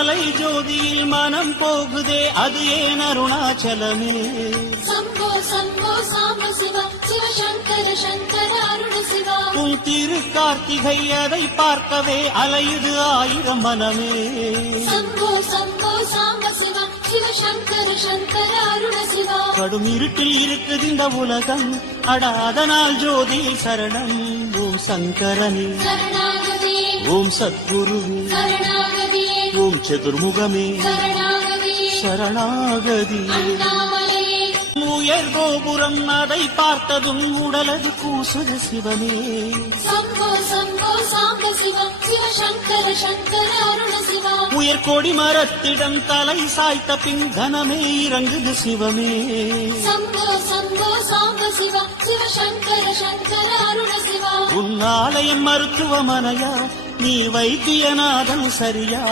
அலை ஜோதியில் மனம் போகுதே அது ஏன் அருணாச்சலமே. சம்போ சம்போ சாம்ப சிவா சிவ சங்கர சங்கர அருண சிவா. உன் திரு கார்த்திகை அதை பார்க்கவே அலையுது ஆயிரம் மனமே. சம்போ சம்போ சாம்ப சிவா சிவ சங்கர சங்கர அருண சிவா. கடும் இருட்டில் இருக்குது இந்த உலகம் அடாதனால் ஜோதியில் சரணம். ஓம் சங்கரனே சரணாகதி ஓம் சத்குருவே சரணாகதி ஓம் சதுர்முகமே சரணாகதி சரணாகதி. அண்ணாமலையே உயர் கோபுரம் அதை பார்த்ததும் உடலது கூசுது சிவமே. சம்போ சம்போ சாம்ப சிவா சிவ சங்கர சங்கர அருண சிவா. உயர் கொடி மரத்திடம் தலை சாய்த்த பின் கனமே இறங்குது சிவமே. சம்போ சம்போ சாம்ப சிவா சிவ சங்கர சங்கர அருண சிவா. உன் ஆலயம் மருத்துவமனையா நீ வைத்தியநாதன் சரியா.